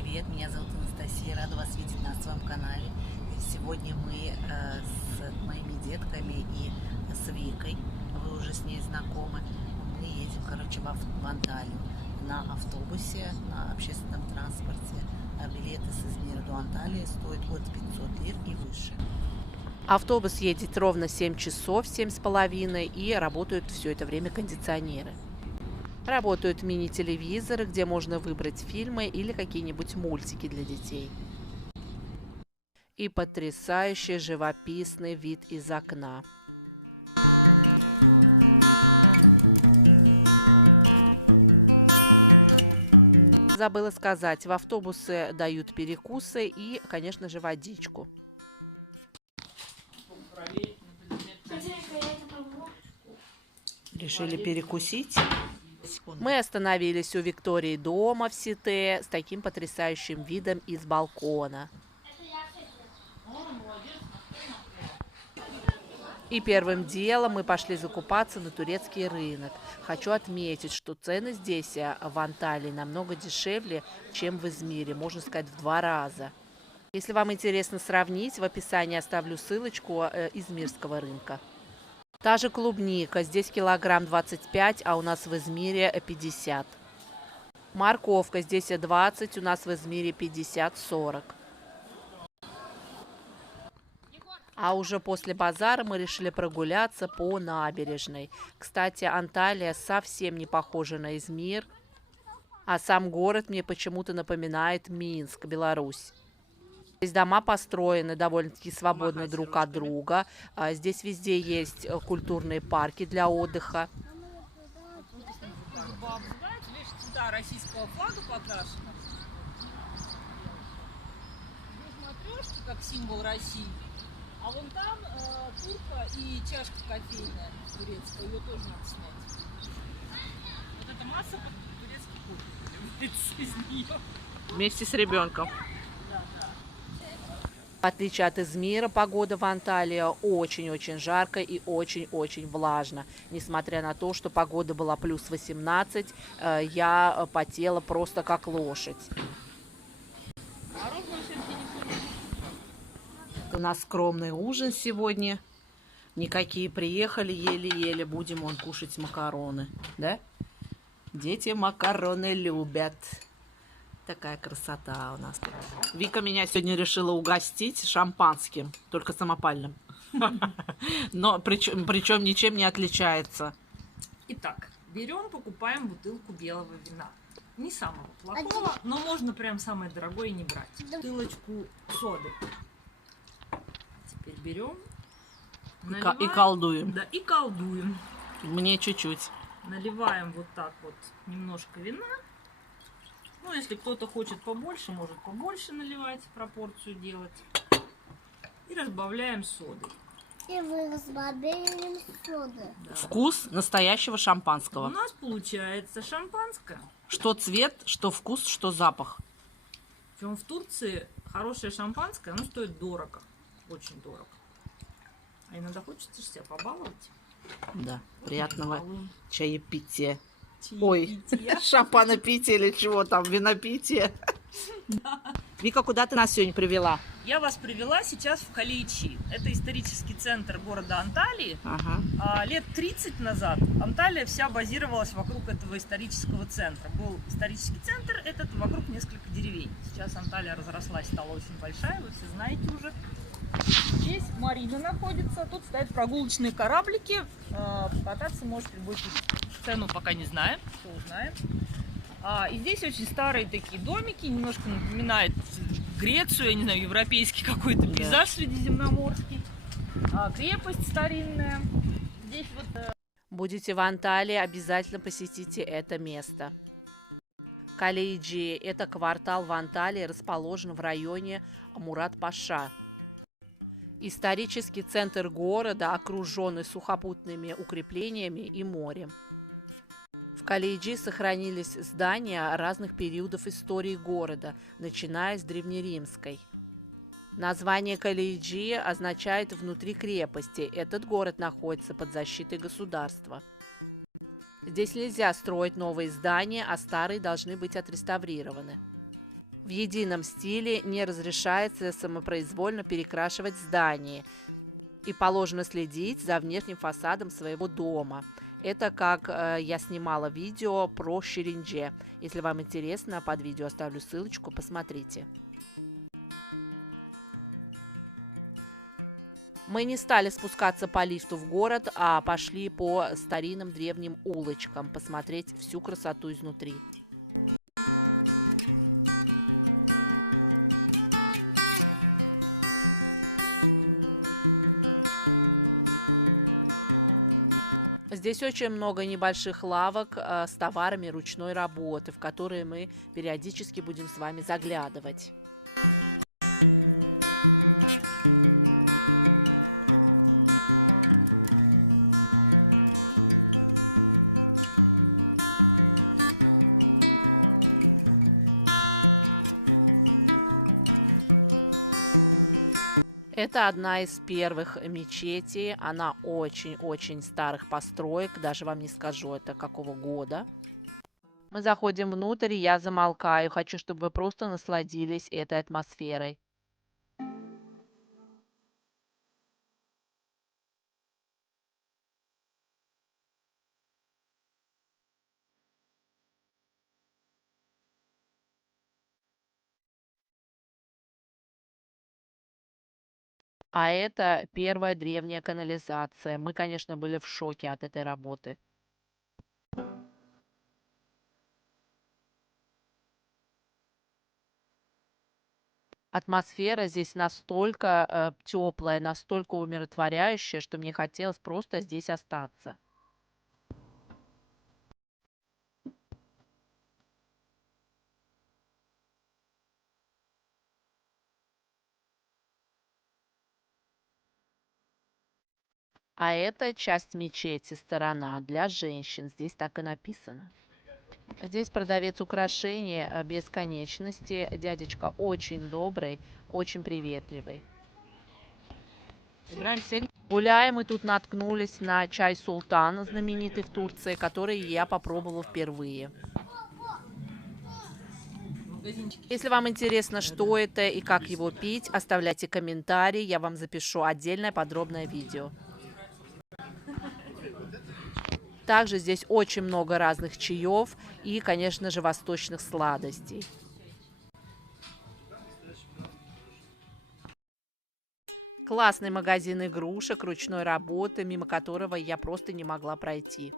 привет! Меня зовут Анастасия, рада вас видеть на своем канале. Сегодня мы с моими детками и с Викой, вы уже с ней знакомы, мы едем, в Анталию на автобусе, на общественном транспорте. Билеты с Измира до Анталии стоят от 500 лир и выше. Автобус едет ровно 7 часов, 7,5, и работают все это время кондиционеры. Работают мини-телевизоры, где можно выбрать фильмы или какие-нибудь мультики для детей. И потрясающий живописный вид из окна. Забыла сказать, в автобусы дают перекусы и, конечно же, водичку. Решили перекусить. Мы остановились у Виктории дома в Сите с таким потрясающим видом из балкона. И первым делом мы пошли закупаться на турецкий рынок. Хочу отметить, что цены здесь, в Анталии, намного дешевле, чем в Измире, можно сказать, в 2 раза. Если вам интересно сравнить, в описании оставлю ссылочку измирского рынка. Та же клубника, здесь килограмм 25, а у нас в Измире 50. Морковка здесь 20, у нас в Измире 50-40. А уже после базара мы решили прогуляться по набережной. Кстати, Анталия совсем не похожа на Измир, а сам город мне почему-то напоминает Минск, Беларусь. Здесь дома построены довольно-таки свободно друг от друга. Здесь везде есть культурные парки для отдыха. Цвета российского флага покрашены. Здесь матрешки как символ России. А вон там турка и чашка кофейная турецкая. Ее тоже надо снять. Вот эта масса под турецкий кофе из нее. Вместе с ребенком. В отличие от Измира, погода в Анталии очень-очень жарко и очень-очень влажно. Несмотря на то, что погода была плюс 18, я потела просто как лошадь. У нас скромный ужин сегодня. Никакие приехали, еле-еле будем кушать макароны. Да? Дети макароны любят. Такая красота у нас тут. Вика меня сегодня решила угостить шампанским, только самопальным. Но причем ничем не отличается. Итак, берем, покупаем бутылку белого вина. Не самого плохого, но можно прям самое дорогое не брать. Бутылочку соды. Теперь берем, наливаем, и колдуем. Да, и колдуем. Мне чуть-чуть. Наливаем вот так вот немножко вина. Ну, если кто-то хочет побольше, может побольше наливать, пропорцию делать. И разбавляем содой. И вы разбавляем соды. Да. Вкус настоящего шампанского. У нас получается шампанское. Что цвет, что вкус, что запах. Причем в Турции хорошее шампанское, оно стоит дорого. Очень дорого. А иногда хочется себя побаловать. Да, приятного чаепития. Чаепития. Ой, шампанопитие или чего там, винопитие. Да. Вика, куда ты нас сегодня привела? Я вас привела сейчас в Калейчи. Это исторический центр города Анталии. Ага. Лет 30 назад Анталия вся базировалась вокруг этого исторического центра. Был исторический центр, этот вокруг несколько деревень. Сейчас Анталия разрослась, стала очень большая, вы все знаете уже. Здесь марина находится, тут стоят прогулочные кораблики. Покататься может любой турист. Цену пока не знаем, все узнаем. И здесь очень старые такие домики, немножко напоминает Грецию, я не знаю, европейский какой-то пейзаж средиземноморский. Крепость старинная. Здесь вот... Будете в Анталии, обязательно посетите это место. Калейджи – это квартал в Анталии, расположен в районе Мурат-Паша. Исторический центр города, окруженный сухопутными укреплениями и морем. В Калейджи сохранились здания разных периодов истории города, начиная с древнеримской. Название Калейджи означает «внутри крепости». Этот город находится под защитой государства. Здесь нельзя строить новые здания, а старые должны быть отреставрированы. В едином стиле не разрешается самопроизвольно перекрашивать здание, и положено следить за внешним фасадом своего дома. Это как я снимала видео про Ширинже. Если вам интересно, под видео оставлю ссылочку, посмотрите. Мы не стали спускаться по лифту в город, а пошли по старинным древним улочкам, посмотреть всю красоту изнутри. Здесь очень много небольших лавок с товарами ручной работы, в которые мы периодически будем с вами заглядывать. Это одна из первых мечетей. Она очень-очень старых построек. Даже вам не скажу, это какого года. Мы заходим внутрь, и я замолкаю. Хочу, чтобы вы просто насладились этой атмосферой. А это первая древняя канализация. Мы, конечно, были в шоке от этой работы. Атмосфера здесь настолько теплая, настолько умиротворяющая, что мне хотелось просто здесь остаться. А это часть мечети, сторона для женщин. Здесь так и написано. Здесь продавец украшений бесконечности. Дядечка очень добрый, очень приветливый. Гуляем, и тут наткнулись на чай Султан, знаменитый в Турции, который я попробовала впервые. Если вам интересно, что это и как его пить, оставляйте комментарии, я вам запишу отдельное подробное видео. Также здесь очень много разных чаев и, конечно же, восточных сладостей. Классный магазин игрушек ручной работы, мимо которого я просто не могла пройти.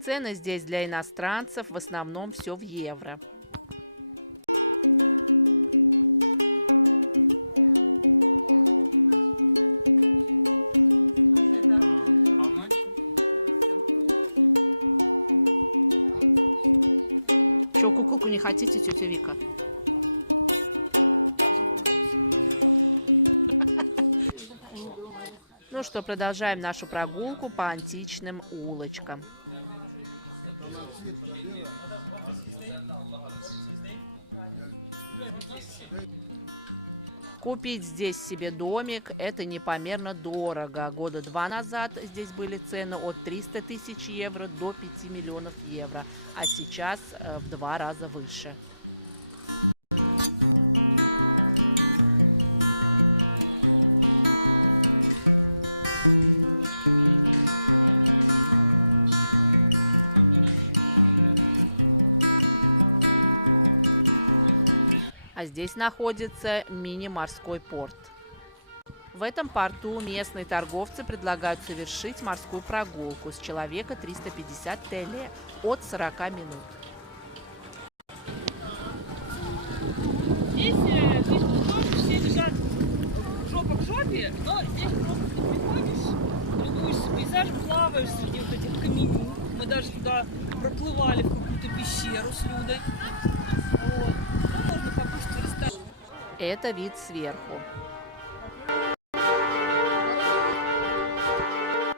Цены здесь для иностранцев, в основном все в евро. Что, куколку не хотите, тетя Вика? Ну что, продолжаем нашу прогулку по античным улочкам. Купить здесь себе домик – это непомерно дорого. Года 2 назад здесь были цены от 300 тысяч евро до 5 миллионов евро, а сейчас в 2 раза выше. А здесь находится мини-морской порт. В этом порту местные торговцы предлагают совершить морскую прогулку с человека 350 теле от 40 минут. Здесь все лежат жопа к жопе, но здесь просто ты приходишь, любуешься пейзажем, плаваешь среди вот этих каменюк. Мы даже туда проплывали в какую-то пещеру с Людой. Вот. Можно покушать в ресторане. Это вид сверху.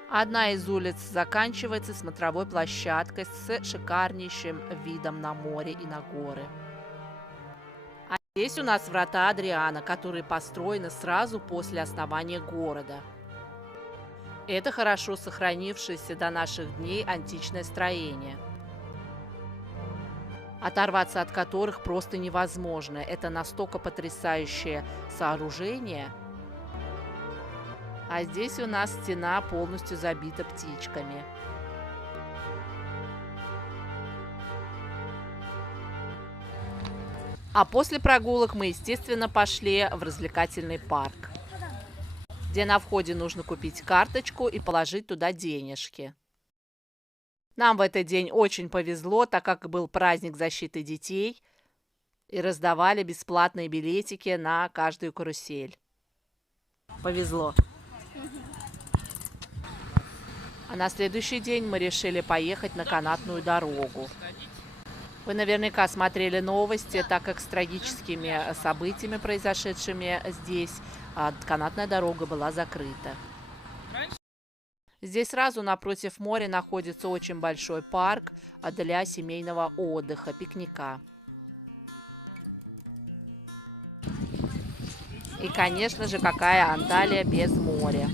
Одна из улиц заканчивается смотровой площадкой с шикарнейшим видом на море и на горы. А здесь у нас врата Адриана, которые построены сразу после основания города. Это хорошо сохранившееся до наших дней античное строение. оторваться от которых просто невозможно. Это настолько потрясающее сооружение. А здесь у нас стена полностью забита птичками. А после прогулок мы, естественно, пошли в развлекательный парк, где на входе нужно купить карточку и положить туда денежки. Нам в этот день очень повезло, так как был праздник защиты детей, и раздавали бесплатные билетики на каждую карусель. Повезло. А на следующий день мы решили поехать на канатную дорогу. Вы наверняка смотрели новости, так как с трагическими событиями, произошедшими здесь, канатная дорога была закрыта. Здесь сразу напротив моря находится очень большой парк для семейного отдыха, пикника. И, конечно же, какая Анталия без моря.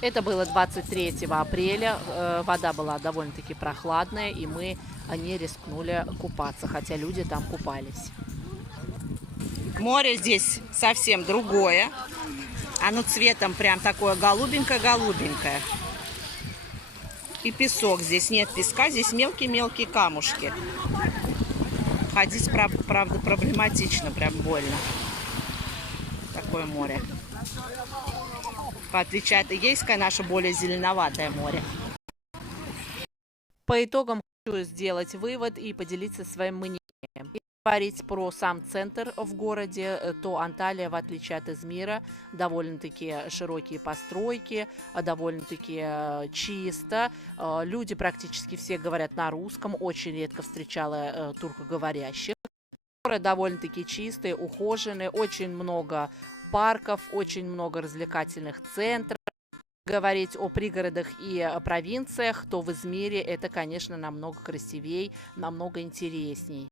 Это было 23 апреля, вода была довольно-таки прохладная, и мы не рискнули купаться, хотя люди там купались. Море здесь совсем другое. Оно цветом прям такое голубенькое-голубенькое. И песок. Здесь нет песка, здесь мелкие-мелкие камушки. Ходить, правда, проблематично, прям больно. Такое море. В отличие от Эгейское, наше более зеленоватое море. По итогам хочу сделать вывод и поделиться своим мнением. Если говорить про сам центр в городе, то Анталия, в отличие от Измира, довольно-таки широкие постройки, довольно-таки чисто. Люди практически все говорят на русском, очень редко встречала туркоговорящих. Город довольно-таки чистый, ухоженный, очень много парков, очень много развлекательных центров. Говорить о пригородах и провинциях, то в Измире это, конечно, намного красивее, намного интересней.